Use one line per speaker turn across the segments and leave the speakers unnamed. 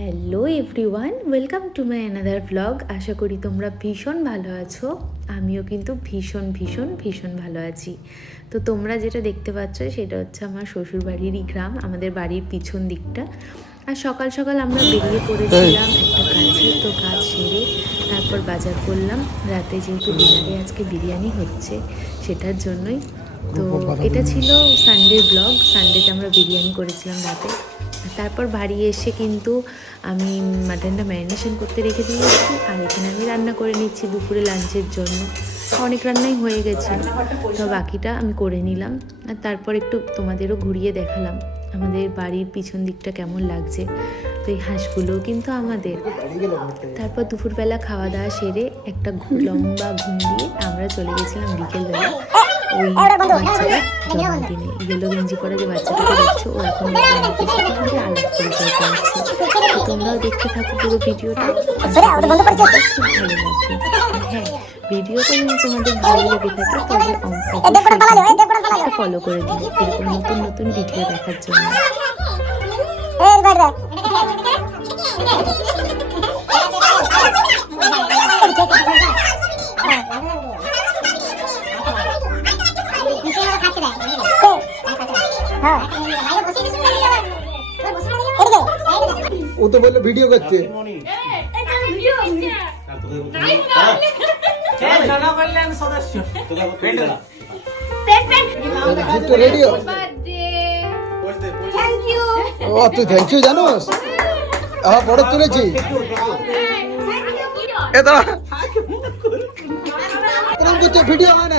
Hello everyone welcome to my another blog আশা করি তোমরা ভীষণ ভালো আছো। আমিও কিন্তু ভীষণ ভীষণ ভীষণ ভালো আছি। তো তোমরা যেটা দেখতে পাচ্ছ সেটা হচ্ছে আমার শ্বশুর বাড়িরই গ্রাম আমাদের বাড়ির পিছন দিকটা। আর সকাল সকাল আমরা বেরিয়ে পড়েছিলাম একটা কাজে তো কাজ সেরে তারপর বাজার করলাম। রাতে যেহেতু ডিনারে আজকে বিরিয়ানি হচ্ছে সেটার জন্যই। তো এটা ছিল সানডে ব্লগ সানডেতে আমরা বিরিয়ানি করেছিলাম রাতে। তারপর বাড়ি এসে কিন্তু আমি মাটনটা ম্যারিনেশন করতে রেখে দিয়েছি আর এখানে আমি রান্না করে নিচ্ছি দুপুরে লাঞ্চের জন্য। অনেক রান্নাই হয়ে গেছে, তো বাকিটা আমি করে নিলাম। আর তারপর একটু তোমাদেরও ঘুরিয়ে দেখালাম আমাদের বাড়ির পিছন দিকটা কেমন লাগছে। তো এই হাঁসগুলোও কিন্তু আমাদের। তারপর দুপুরবেলা খাওয়া দাওয়া সেরে একটা লম্বা ঘুম দিয়ে আমরা চলে গেছিলাম বিকেলবেলা। ওই বাচ্চাটার জন্মদিনে ইয়েলো গেঞ্জি পরে যে বাচ্চাটাকে দেখছ ও এখন আমাদের সাথে আমাদের আলাপ পরিচয় করাচ্ছে তো তোমরাও দেখতে থাকো পুরো ভিডিওটা। খুব ভালো লাগবে হ্যাঁ ভিডিওটা যদি তোমাদের ভালো লেগে থাকে তবে অবশ্যই ফলো করে দিও এরকম নতুন নতুন ভিডিও দেখার জন্য।
ও তো বলল ভিডিও করছে। রেডিও। ও তুই থ্যাংক ইউ জানোস? হ্যাঁ বড় তুলেছি। এ দাঁড়া। ভিডিও হয় না।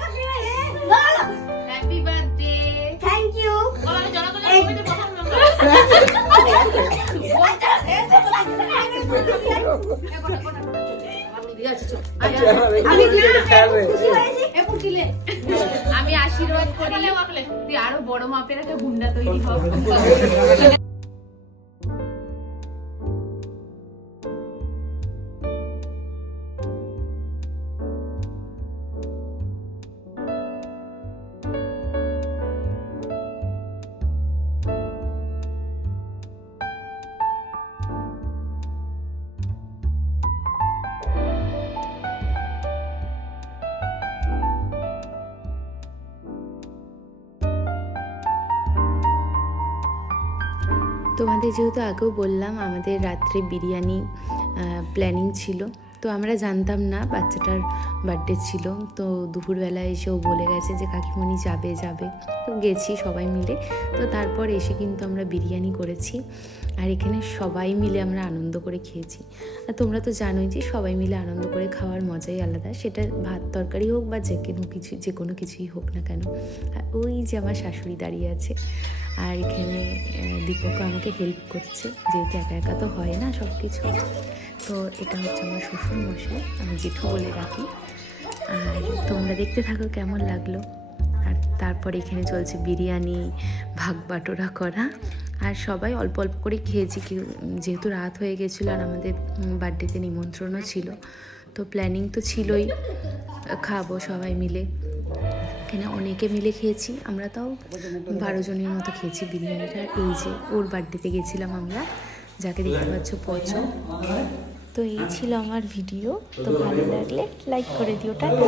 কাকি ভাই
হ্যাপি বার্থডে
থ্যাংক ইউ
আমি আশীর্বাদ করি তুই আরও বড় মাপের একটা গুন্ডা তৈরি হোক
তোমাদের যেহেতু আগেও বললাম আমাদের রাত্রে বিরিয়ানি প্ল্যানিং ছিল। তো আমরা জানতাম না, বাচ্চাটার বার্থডে ছিল। তো দুপুরবেলায় এসেও বলে গেছে যে, কাকিমণি যাবে যাবে। তো গেছি সবাই মিলে। তো তারপর এসে কিন্তু আমরা বিরিয়ানি করেছি। আর এখানে সবাই মিলে আমরা আনন্দ করে খেয়েছি। আর তোমরা তো জানোই যে, সবাই মিলে আনন্দ করে খাওয়ার মজাই আলাদা। সেটা ভাত তরকারি হোক বা যে কোনো কিছু, যে কোনো কিছুই হোক না কেন। আর ওই যে আমার শাশুড়ি দাঁড়িয়ে আছে। আর এখানে দীপকও আমাকে হেল্প করছে। যেহেতু একা একা তো হয় না সব কিছু তো এটা হচ্ছে আমার শ্বশুর মশাই, আমি জেঠু বলে রাখি আর তোমরা দেখতে থাকো কেমন লাগল। আর তারপর এখানে চলছে বিরিয়ানি, ভাগ বাটোরা করা। আর সবাই অল্প অল্প করে খেয়েছি যেহেতু রাত হয়ে গেছিল আর আমাদের বার্থডেতে নিমন্ত্রণও ছিল, তো প্ল্যানিং তো ছিলই। খাব সবাই মিলে। এখানে অনেকে মিলে খেয়েছি, আমরা তাও বারো জনের মতো খেয়েছি বিরিয়ানিটা। এই যে ওর বার্থডেতে গেছিলাম আমরা, যাকে দেখতে পাচ্ছ পচ। তো এই ছিল আমার ভিডিও তো ভালো লাগলে লাইক করে দিও টাটা।